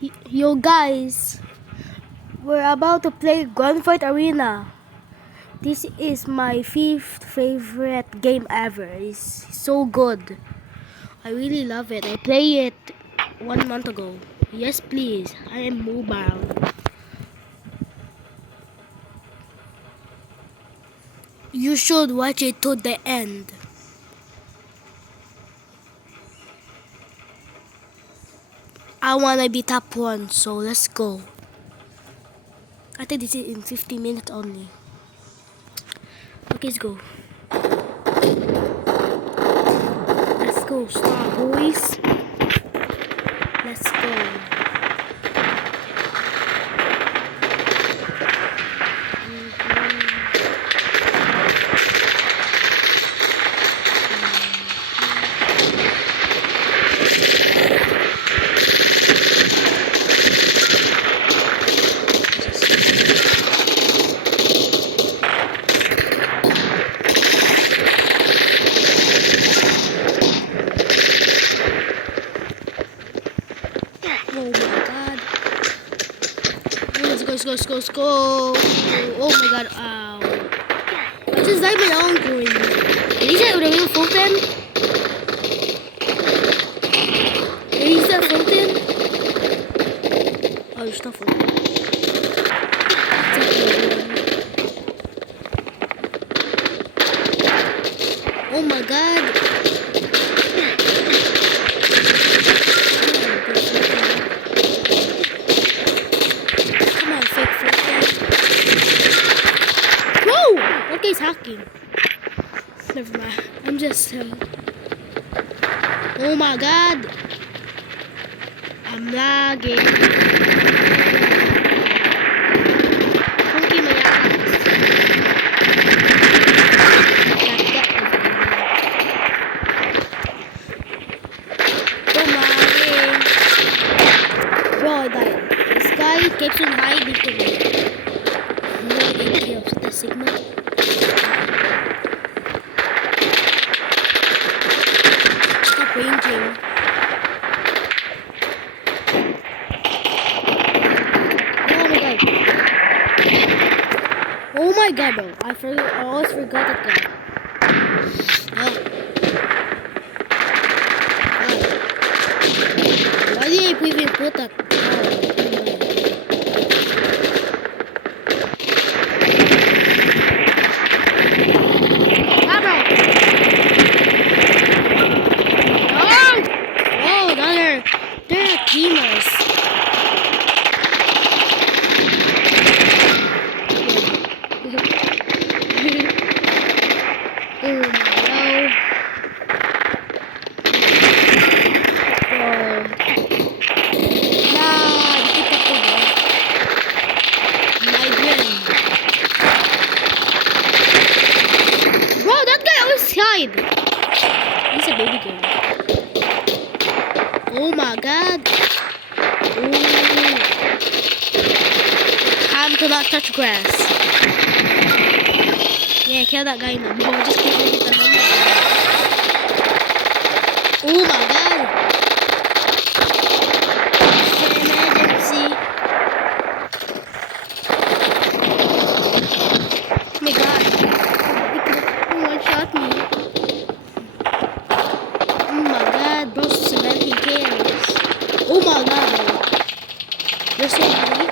Yo guys, we're about to play Gunfight Arena. This is my fifth favorite game ever. It's so good. I really love it. I played it 1 month ago. Yes please, I am mobile. You should watch it to the end. I wanna be top 1, so let's go. I think this is in 50 minutes only. Okay, let's go. Let's go, Star Boys. Let's go. Oh my god. Let's go. Oh my god, ow. I just died my own coin. Is that the real Fulton? Is that Fulton? Oh, it's not Fulton. Oh my god. Come on, fake Fulton. Whoa! That guy's hacking. Never mind. I'm just oh my god. I'm lagging. Funky my ass. Come on. Bro, I died. This guy keeps on hiding to me. No idea of the signal. Stop ranging. Oh my god, bro. I always forgot that guy. Oh. Why did I even put that? Ah, bro. Oh! Oh, they're teamers. Oh bro, that guy always hide. He's a baby girl. Oh my god. Ooh. Time to not touch grass. Yeah, kill that guy now. Bro, just keep moving the number. Oh my god. Emergency. Oh my god. One shot me. Oh my god, bro, 17 kills. Oh my god, bro. There's so many.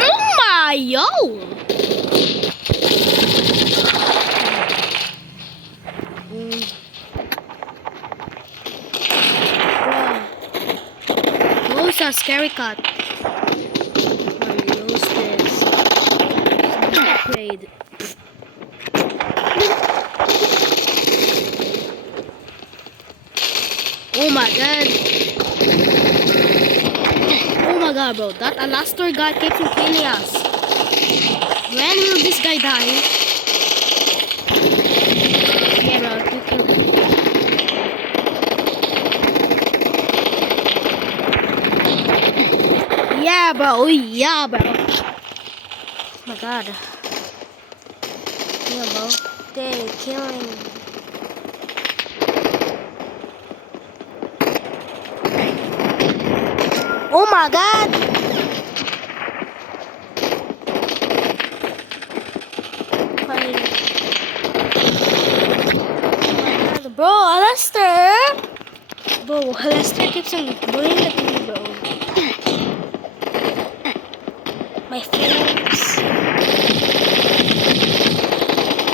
Oh my, yo. Bro. Those are scary cut. Upgrade. Oh my god. Oh my god, bro. That Alastor guy keeps on killing us. When will this guy die? Yeah, bro. You killed him. Yeah, bro. Yeah, bro. Oh my god. Yeah, bro. They killing. Oh my god! Fine. Bro, Lester! Bro, Lester keeps on doing it to me, bro. My face.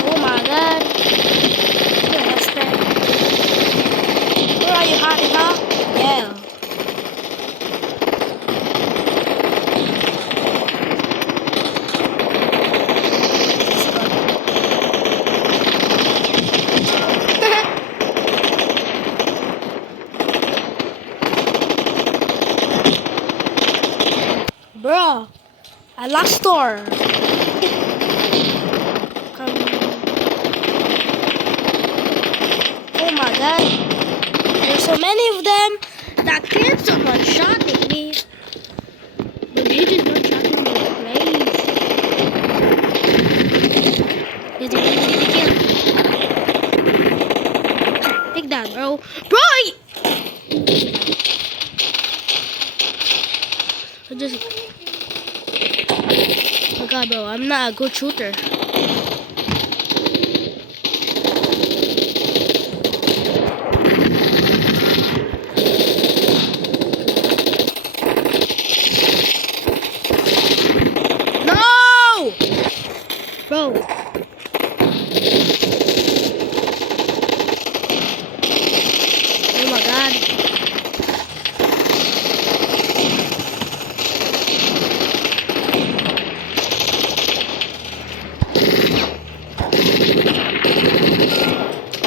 Oh my god. Yeah, Lester. Where are you hiding, huh? Yeah. Bro, I lost store. Oh my god. There's so many of them that keeps on one-shotting me. But they just one-shotting me like crazy. Did you kill? Take that, bro. Bro! I just... Oh my god, bro. I'm not a good shooter. No! Bro. Oh my god.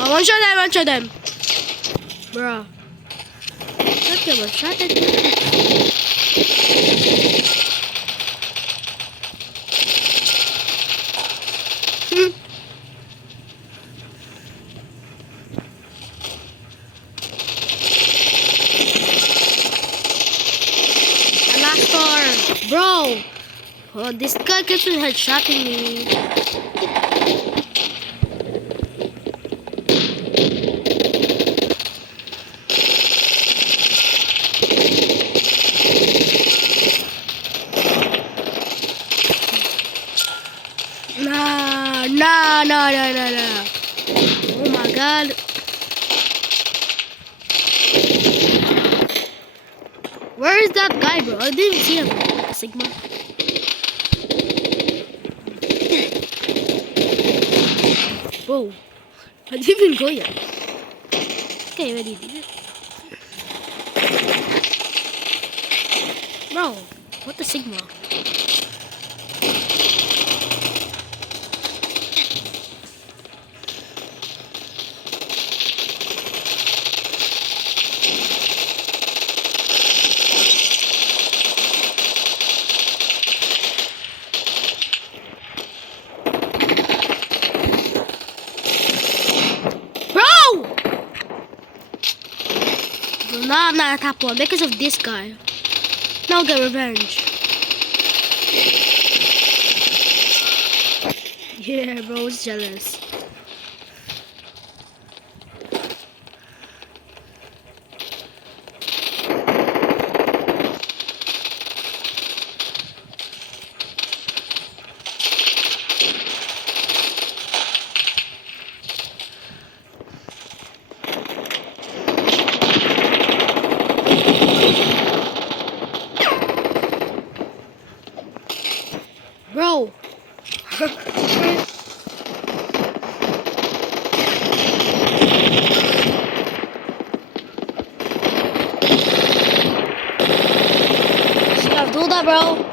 Oh, one shot them. Bro. Look at one shot at me. Bro! Oh, this guy keeps on headshotting me. Nah. Oh my god. Where is that guy, bro? I didn't see him. Sigma. Whoa. I didn't even go yet. Okay, ready, did it? Bro, what the Sigma? Now I'm not a top one because of this guy. Now I'll get revenge. Yeah, bro, I was jealous. Bro. Stop, do that, bro.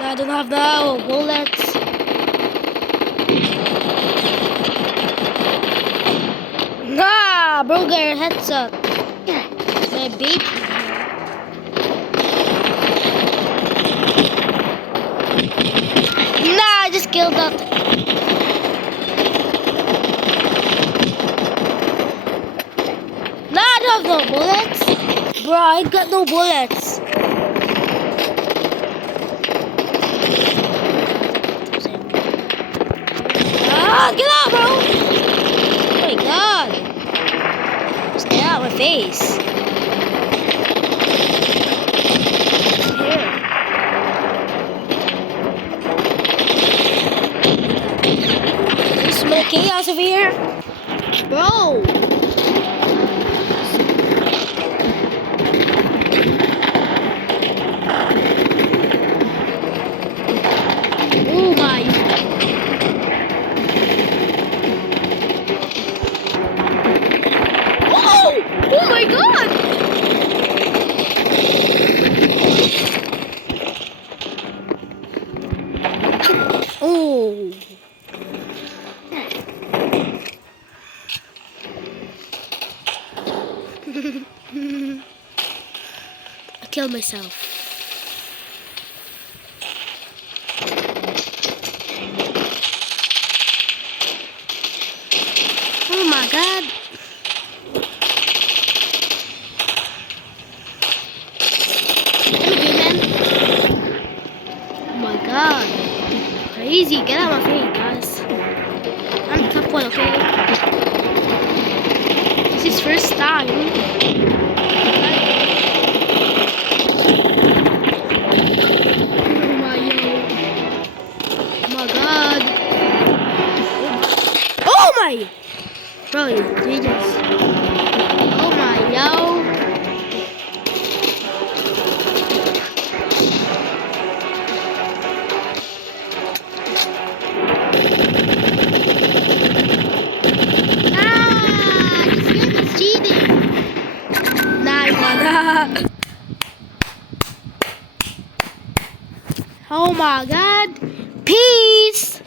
I don't have no bullets. Nah, bro, get your headset. My baby. Bro, I got no bullets. Ah, get out, bro! Oh my god! Just get out of my face. Here. There's so much chaos over here. Bro! Oh my! Oh! Oh my god! Oh! I killed myself. Oh my god! Oh my god. Crazy. Get out of my face, guys. I'm the top one, okay? This is first time. Oh my yo. Oh my god. Oh my! Bro, you genius. Oh my yo. Oh my god. Peace.